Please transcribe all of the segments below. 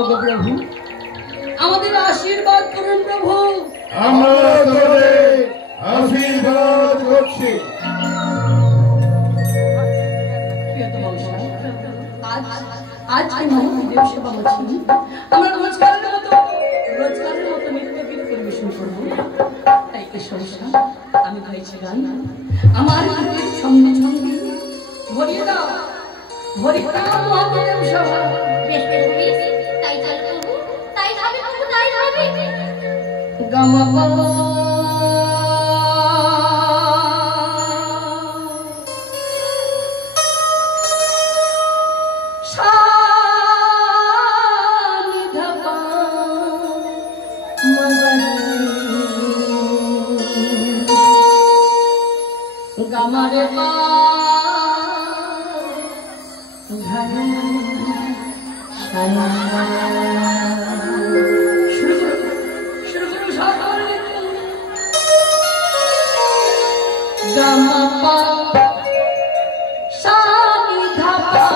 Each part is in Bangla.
ওগো প্রভু, আমাদের আশীর্বাদ করুন প্রভু। আমরা তোদের আশীর্বাদ করছি। আজ এই মহাদেব সেবা মাঝি আমরা রোজগারের মতো নৃত্য গীত পরিবেশন করবো। তাই এই সংসার আমি গাইছি গান, আমার গীতের সঙ্গে সঙ্গে ভরিয়ে দাও মহাদেব সভা। বেশ বেশ বেশ, তাই চালু করবো, তাই হবে প্রভু, তাই হবে। গামা গামারে পা শুরু করুন সকলে। গামা পা সানি ধাপা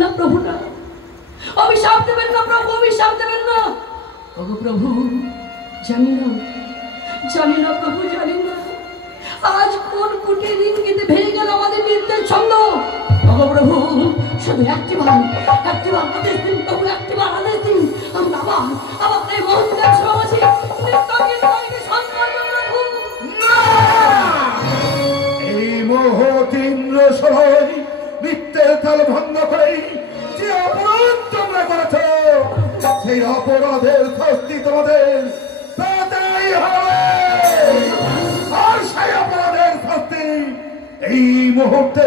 না প্রভু না, অভিশাপ দেবেন না প্রভু, অভিশাপ দেবেন না। ওগো প্রভু, জানি না প্রভু, জানি না আজ কোন কুটির ইঙ্গিতে ভেঙে গেল আমাদের নিত্যের ছন্দ। ওগো প্রভু, শুধু একটিবার আদেশ দিন প্রভু, একটিবার আদেশ দিন। আমরা আবার এই মহৎ সমাজে নিত্যকে সম্মান প্রভু। এই মহৎ ইন্দ্র সভায় নিত্যের তাল ভঙ্গ করে যে অপরাধ তোমরা করেছ, সেই অপরাধের শাস্তি তোমাদের পেতেই হবে। আর সেই অপরাধের শাস্তি এই মুহূর্তে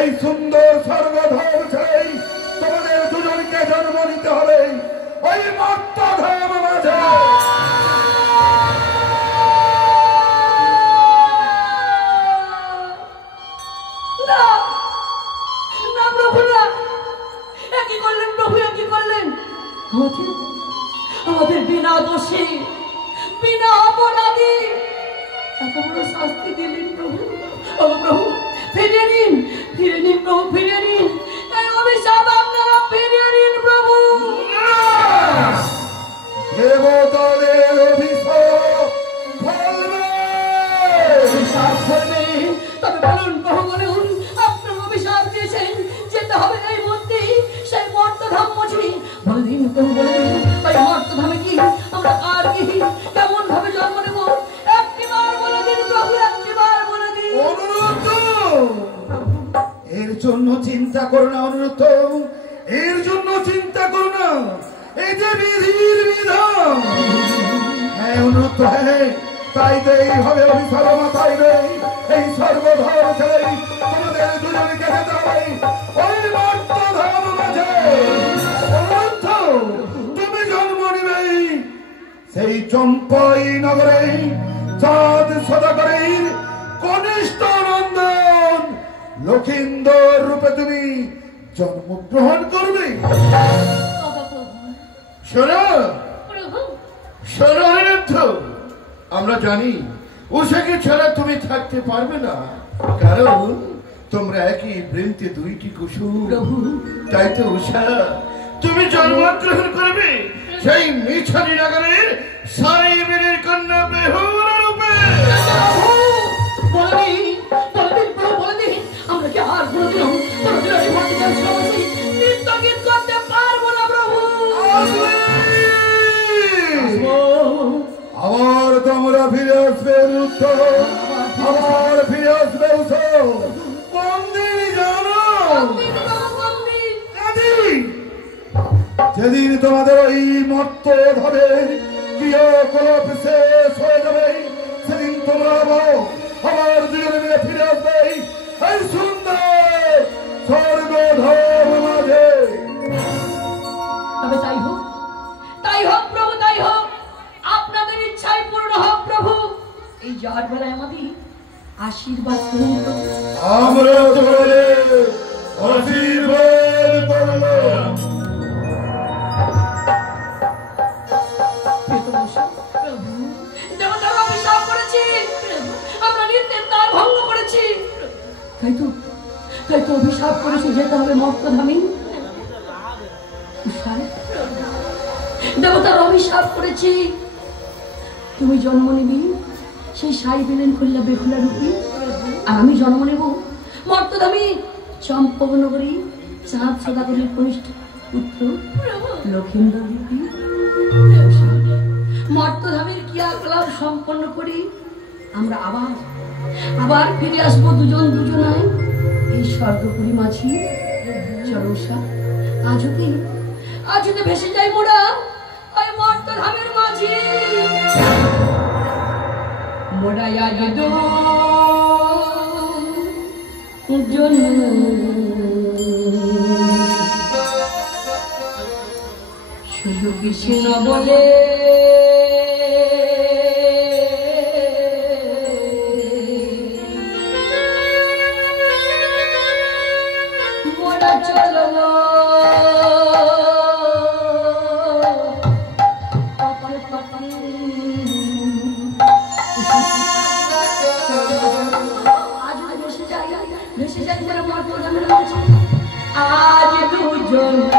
এই সুন্দর স্বর্গধাম ছেড়ে তোমাদের দুজনকে জন্ম নিতে হবে ওই মর্তধাম মাঝে। আমাদের বিনা দোষে বিনা অপরাধী এত বড় শাস্তি দিলেন প্রভু। ও প্রভু, ফিরিয়ে নিন প্রভু, ফিরিয়ে নিন এই অভিশাপ আপনারা ফিরিয়ে নিন প্রভু। দেবতাদের অভিশাপ ফলবে। তবে বলুন প্রভু, বলুন আপনার অভিশাপ দিয়েছেন যেতে হবে এই মধ্যে সেই মর্তধাম মুছি। বলে দিন প্রভু, বলে দিন ওই মর্তধামে কি আমরা আর কি কেমন ভাবে জন্ম নেব? একটিবার বলে দিন প্রভু, একটিবার বলে দিন। অনুরোধ, এর জন্য চিন্তা করো না অনুরোধ, এর জন্য চিন্তা করো না। এই যে বিধির বিধান, হ্যাঁ অনুরোধ, হ্যাঁ তাই তো এইভাবে অভিশাপ মাথায় নেই। এই সর্বধাম ছেড়ে তোমাদের দুজনকে যেতে হবে ওই মর্তধাম মাঝে। অনুরোধ, তুমি জন্ম নিবে সেই চম্পাই নগরে চাঁদ সদাগরের কনিষ্ঠ নন্দন লক্ষিন্দর রূপে তুমি জন্মগ্রহণ করবে। শোনো আমরা জানি উষাকে ছাড়া তুমি থাকতে পারবে না, কারণ তোমরা একই বৃন্তে দুইটি কুসুম। তাই তো উষা, তুমি জন্মগ্রহণ করবে সেই মিছালি নগরের সাইবের কন্যা বেহুলা রূপে। আমরা কি আর কোনদিন নৃত্যগীত করতে পারবো না প্রভু? আবার তোমরা ফিরে আসবে উত্তর, আবার ফিরে আসবে উত্তর। কোন দিন জানো? যেদিন তোমাদের ওই মর্তধামের ক্রিয়াকলাপ শেষ হয়ে যাবে, সেদিন তোমরা আবার দুজনে মিলে ফিরে আসবে এই সুন্দর স্বর্গধাম মাঝে। তবে তাই হোক প্রভু, তাই হোক, আপনাদের ইচ্ছাই পূর্ণ হোক প্রভু। এই যার বেলায় আমাদের আশীর্বাদ করুন প্রভু। আমরা তোমাদের আশীর্বাদ করলাম। দেবতারা অভিশাপ করেছি, আমরা নিত্যের তাল ভঙ্গ করেছি, তাই তো অভিশাপ করেছি যেতে হবে মর্তধামে। দেবতার অভিশাপ করেছি তুমি জন্ম নিবি সেই সাই বেলেন কল্যা বেহুলা রূপী, আর আমি জন্ম নেব মর্তধামে চম্পকনগরী চাঁদ সদাগরের কনিষ্ঠ পুত্র লক্ষিন্দর রূপী। মর্তধামের ক্রিয়াকলাপ সম্পন্ন করি আমরা আবার ফিরে আসবো দুজনায় এই স্বর্গপুরী মাঝি। চরসা আজকে ভেসে যাই মোরা ওই মর্তধামের মাঝি। মোরা আজ দুজন শুধু কৃষ্ণ বলে মোরা চলো আজ জন্ম